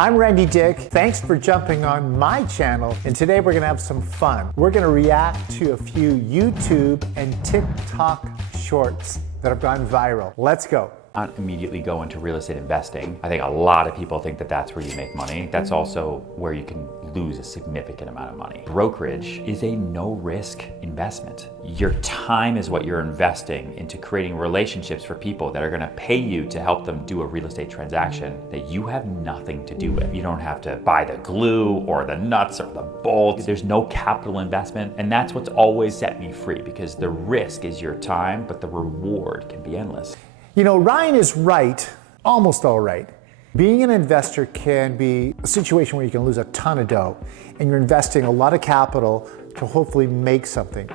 I'm Randy Dyck. Thanks for jumping on my channel. And today we're gonna have some fun. We're gonna react to a few YouTube and TikTok shorts that have gone viral. Let's go. Not immediately go into real estate investing. I think a lot of people think that that's where you make money. That's also where you can lose a significant amount of money. Brokerage is a no-risk investment. Your time is what you're investing into creating relationships for people that are gonna pay you to help them do a real estate transaction that you have nothing to do with. You don't have to buy the glue or the nuts or the bolts. There's no capital investment, and that's what's always set me free, because the risk is your time, but the reward can be endless. You know, Ryan is right, almost all right. Being an investor can be a situation where you can lose a ton of dough and you're investing a lot of capital to hopefully make something.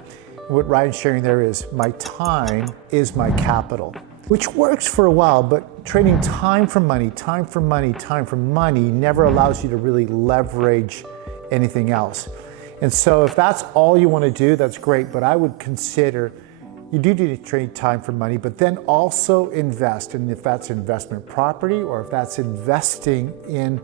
What Ryan's sharing there is, my time is my capital, which works for a while, but trading time for money, time for money, time for money never allows you to really leverage anything else. And so if that's all you want to do, that's great, but I would consider you do need to trade time for money, but then also invest. And if that's investment property or if that's investing in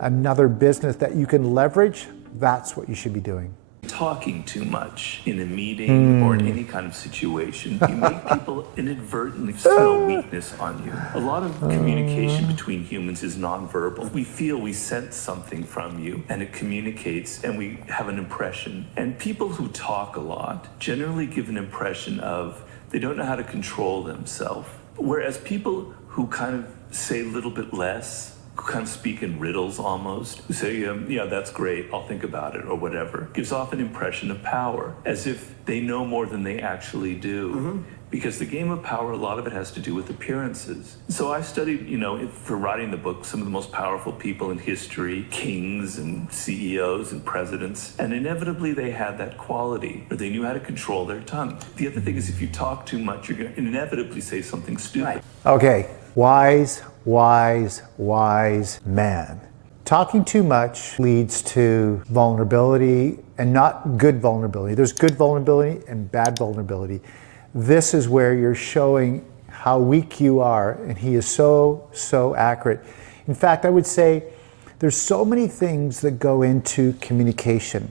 another business that you can leverage, that's what you should be doing. Talking too much in a meeting or in any kind of situation, you make people inadvertently smell weakness on you. A lot of communication between humans is nonverbal. We feel, we sense something from you, and it communicates, and we have an impression. And people who talk a lot generally give an impression of they don't know how to control themselves. Whereas people who kind of say a little bit less, kind of speak in riddles almost, who say, yeah, that's great, I'll think about it, or whatever, gives off an impression of power, as if they know more than they actually do. Because the game of power, a lot of it has to do with appearances. So I studied, for writing the book, some of the most powerful people in history, kings and CEOs and presidents, and inevitably they had that quality, or they knew how to control their tongue. The other thing is, if you talk too much, you're going to inevitably say something stupid. Right. Okay, wise man. Talking too much leads to vulnerability, and not good vulnerability. There's good vulnerability and bad vulnerability. This is where you're showing how weak you are, and he is so accurate. In fact, I would say there's so many things that go into communication.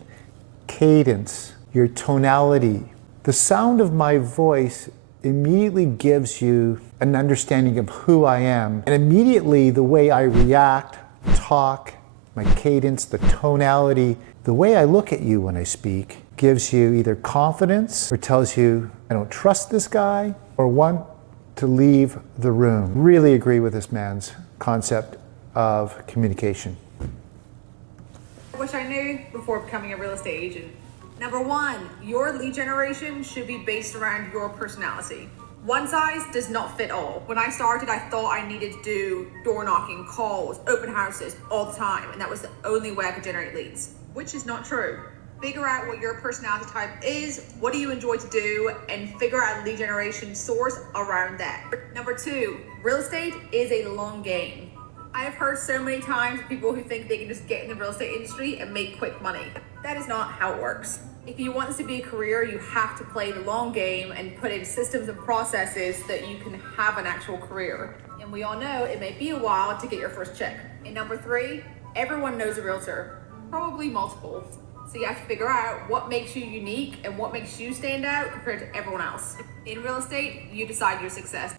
Cadence, your tonality. The sound of my voice immediately gives you an understanding of who I am. And immediately the way I react, talk, my cadence, the tonality, the way I look at you when I speak gives you either confidence or tells you I don't trust this guy or want to leave the room. Really agree with this man's concept of communication. I wish I knew before becoming a real estate agent. Number one, your lead generation should be based around your personality. One size does not fit all. When I started, I thought I needed to do door knocking, calls, open houses all the time, and that was the only way I could generate leads, which is not true. Figure out what your personality type is, what do you enjoy to do, and figure out a lead generation source around that. Number two, real estate is a long game. I have heard so many times people who think they can just get in the real estate industry and make quick money. That is not how it works. If you want this to be a career, you have to play the long game and put in systems and processes so that you can have an actual career. And we all know it may be a while to get your first check. And number three, everyone knows a realtor, probably multiple. So you have to figure out what makes you unique and what makes you stand out compared to everyone else. In real estate, you decide your success.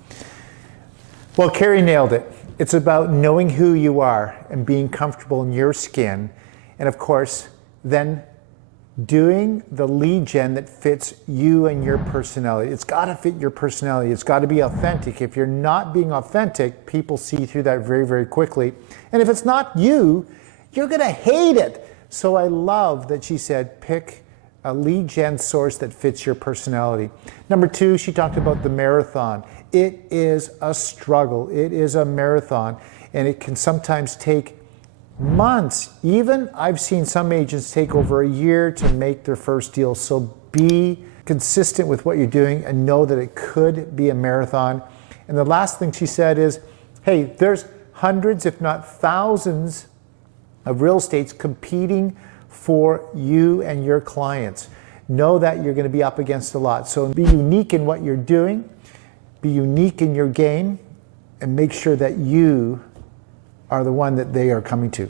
Well, Carrie nailed it. It's about knowing who you are and being comfortable in your skin. And of course, then doing the lead gen that fits you and your personality. It's got to fit your personality. It's got to be authentic. If you're not being authentic, people see through that very quickly. And if it's not you, you're going to hate it. So I love that she said, pick a lead gen source that fits your personality. Number two, she talked about the marathon. It is a struggle. It is a marathon, and it can sometimes take months. Even I've seen some agents take over a year to make their first deal. So be consistent with what you're doing and know that it could be a marathon. And the last thing she said is, hey, there's hundreds, if not thousands, of real estates competing for you and your clients. Know that you're going to be up against a lot. So be unique in what you're doing, be unique in your game, and make sure that you are the one that they are coming to.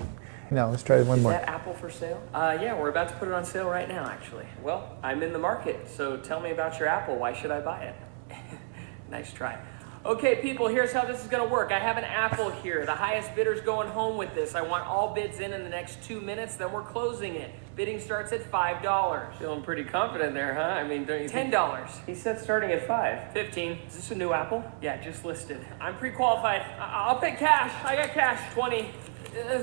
Now, let's try one more. Is that apple for sale? Yeah, we're about to put it on sale right now, actually. Well, I'm in the market, so tell me about your apple. Why should I buy it? Nice try. Okay, people, here's how this is gonna work. I have an apple here. The highest bidder's going home with this. I want all bids in the next 2 minutes, then we're closing it. Bidding starts at $5. Feeling pretty confident there, huh? I mean, don't you think? $10. He said starting at 5. 15. Is this a new apple? Yeah, just listed. I'm pre-qualified. I'll pay cash. I got cash. 20.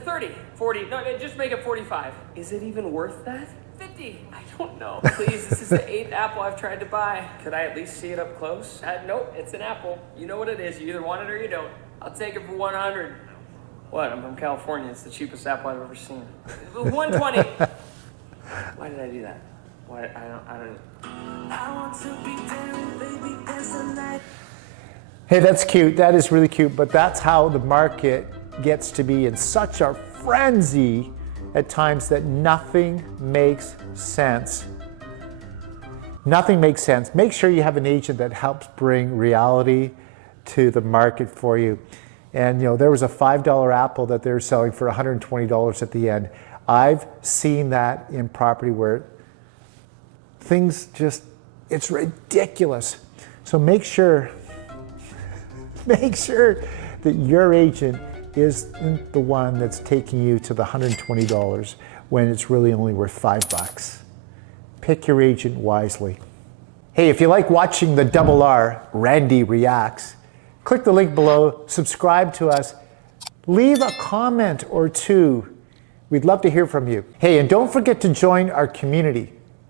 30, 40, no, just make it 45. Is it even worth that? 50, I don't know. Please, this is the 8th apple I've tried to buy. Could I at least see it up close? Nope, it's an apple. You know what it is, you either want it or you don't. I'll take it for 100. What, I'm from California, it's the cheapest apple I've ever seen. 120. Why did I do that? Why, I want to be there, baby, dance the night. Hey, that's cute. That is really cute, but that's how the market gets to be in such a frenzy at times that nothing makes sense. Nothing makes sense. Make sure you have an agent that helps bring reality to the market for you. And there was a $5 apple that they're selling for $120 at the end. I've seen that in property where things it's ridiculous. So make sure that your agent isn't the one that's taking you to the $120 when it's really only worth $5. Pick your agent wisely. Hey, if you like watching the Double R, Randy Reacts, click the link below, subscribe to us, leave a comment or two. We'd love to hear from you. Hey, and don't forget to join our community.